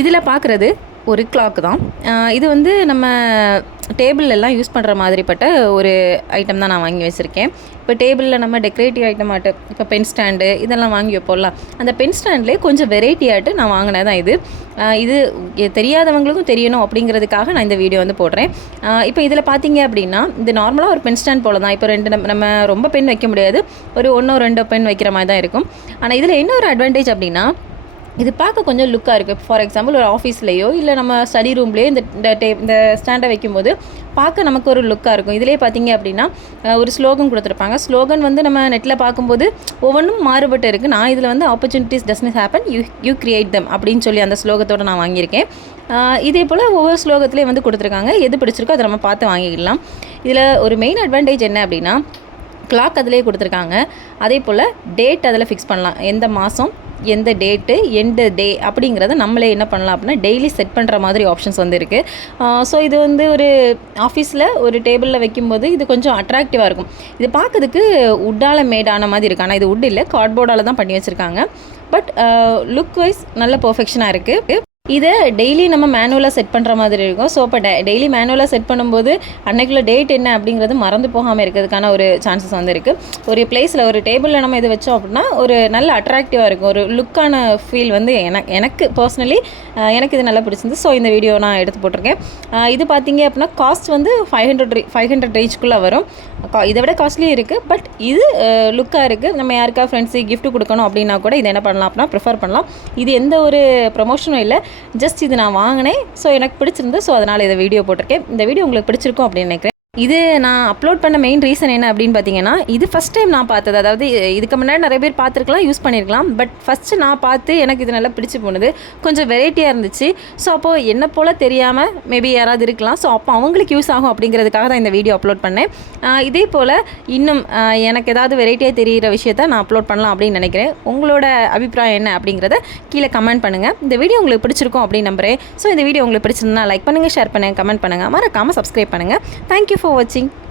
இதில் பார்க்குறது ஒரு கிளாக் தான். இது வந்து நம்ம டேபிளெல்லாம் யூஸ் பண்ணுற மாதிரிப்பட்ட ஒரு ஐட்டம் தான் நான் வாங்கி வச்சுருக்கேன். இப்போ டேபிளில் நம்ம டெக்கரேட்டிவ் ஐட்டம் ஆட்டு இப்போ பென் ஸ்டாண்டு இதெல்லாம் வாங்கி வைப்போம்ல, அந்த பென் ஸ்டாண்ட்லேயே கொஞ்சம் வெரைட்டி ஆட்டு நான் வாங்கினது தான் இது. இது தெரியாதவங்களுக்கும் தெரியணும் அப்படிங்கிறதுக்காக நான் இந்த வீடியோ வந்து போடுறேன். இப்போ இதில் பார்த்தீங்க அப்படின்னா இது நார்மலாக ஒரு பென் ஸ்டாண்ட் போல தான். இப்போ நம்ம ரொம்ப பென் வைக்க முடியாது, ஒரு 1-2 பென் வைக்கிற மாதிரி தான் இருக்கும். ஆனால் இதில் என்ன ஒரு அட்வான்டேஜ் அப்படின்னா, இது பார்க்க கொஞ்சம் லுக்காக இருக்குது. ஃபார் எக்ஸாம்பிள் ஒரு ஆஃபீஸ்லேயோ இல்லை நம்ம ஸ்டடி ரூம்லேயோ இந்த ஸ்டாண்டை வைக்கும்போது பார்க்க நமக்கு ஒரு லுக்காக இருக்கும். இதிலே பார்த்தீங்க அப்படின்னா ஒரு ஸ்லோகன் கொடுத்துருப்பாங்க. ஸ்லோகன் வந்து நம்ம நெட்டில் பார்க்கும்போது ஒவ்வொன்றும் மாறுபட்டு இருக்குது. நான் இதில் வந்து opportunities doesn't happen, you create them அப்படின்னு சொல்லி அந்த ஸ்லோகத்தோடு நான் வாங்கியிருக்கேன். இதே போல் ஒவ்வொரு ஸ்லோகத்துலேயும் வந்து கொடுத்துருக்காங்க. எது பிடிச்சிருக்கோ அதை நம்ம பார்த்து வாங்கிக்கலாம். இதில் ஒரு மெயின் அட்வான்டேஜ் என்ன அப்படின்னா, கிளாக் அதிலே கொடுத்துருக்காங்க. அதே போல் டேட் அதில் ஃபிக்ஸ் பண்ணலாம். எந்த மாதம் எந்த டேட்டு எந்த டே அப்படிங்கிறத நம்மளே என்ன பண்ணலாம் அப்படின்னா டெய்லி செட் பண்ணுற மாதிரி ஆப்ஷன்ஸ் வந்து இருக்குது. ஸோ இது வந்து ஒரு ஆஃபீஸில் ஒரு டேபிளில் வைக்கும்போது இது கொஞ்சம் அட்ராக்டிவாக இருக்கும். இது பார்க்கறதுக்கு உட்டால் மேடான மாதிரி இருக்குது. ஆனால் இது உட் இல்லை, கார்ட்போர்டால் தான் பண்ணி வச்சுருக்காங்க. பட் லுக் வைஸ் நல்ல பர்ஃபெக்ஷனாக இருக்குது. இதை டெய்லி நம்ம மேனுவலாக செட் பண்ணுற மாதிரி இருக்கும். ஸோ இப்போ டெய்லி மேனுவலாக செட் பண்ணும்போது அன்னைக்குள்ள டேட் என்ன அப்படிங்கிறது மறந்து போகாமல் இருக்கிறதுக்கான ஒரு சான்சஸ் வந்து இருக்குது. ஒரு பிளேஸில் ஒரு டேபிளில் நம்ம இது வச்சோம் அப்படின்னா ஒரு நல்ல அட்ராக்டிவாக இருக்கும். ஒரு லுக்கான ஃபீல் வந்து எனக்கு பர்சனலி எனக்கு இது நல்லா பிடிச்சிருந்து. ஸோ இந்த வீடியோ நான் எடுத்து போட்டிருக்கேன். இது பார்த்தீங்க அப்படின்னா காஸ்ட் வந்து 500 ரேஞ்சுக்குள்ளே வரும். இதை விட காஸ்ட்லியும் இருக்குது. பட் இது லுக்காக இருக்குது. நம்ம யாருக்கா ஃப்ரெண்ட்ஸுக்கு கிஃப்ட் கொடுக்கணும் அப்படின்னா கூட இது என்ன பண்ணலாம் அப்படின்னா ப்ரிஃபர் பண்ணலாம். இது எந்த ஒரு ப்ரொமோஷனும் இல்லை, ஜஸ்ட் இது நான் வாங்கினேன். ஸோ எனக்கு பிடிச்சிருந்து. ஸோ அதனால் இதை வீடியோ போட்டிருக்கேன். இந்த வீடியோ உங்களுக்கு பிடிச்சிருக்கும் அப்படின்னு நினைக்கிறேன். இது நான் அப்லோட் பண்ண மெயின் ரீசன் என்ன அப்படின்னு பார்த்தீங்கன்னா, இது ஃபஸ்ட் டைம் நான் பார்த்தது. அதாவது இதுக்கு முன்னாடி நிறைய பேர் பார்த்துருக்கலாம், யூஸ் பண்ணியிருக்கலாம். பட் ஃபஸ்ட்டு நான் பார்த்து எனக்கு இது நல்லா பிடிச்சி போனது. கொஞ்சம் வெரைட்டியாக இருந்துச்சு. ஸோ அப்போது என்ன போல் தெரியாமல் மேபி யாராவது இருக்கலாம். ஸோ அப்போ அவங்களுக்கு யூஸ் ஆகும் அப்படிங்கிறதுக்காக தான் இந்த வீடியோ அப்லோட் பண்ணேன். இதே போல் இன்னும் எனக்கு ஏதாவது வெரைட்டியாக தெரிகிற விஷயத்த நான் அப்லோட் பண்ணலாம் அப்படின்னு நினைக்கிறேன். உங்களோட அபிப்பிராயம் என்ன அப்படிங்கிறத கீழே கமெண்ட் பண்ணுங்கள். இந்த வீடியோ உங்களுக்கு பிடிச்சிருக்கும் அப்படின்னு நம்புகிறேன். ஸோ இந்த வீடியோ உங்களுக்கு பிடிச்சிருந்தா லைக் பண்ணுங்கள், ஷேர் பண்ணுங்கள், கமெண்ட் பண்ணுங்கள், மறக்காமல் சப்ஸ்கிரைப் பண்ணுங்கள். Thank you for watching.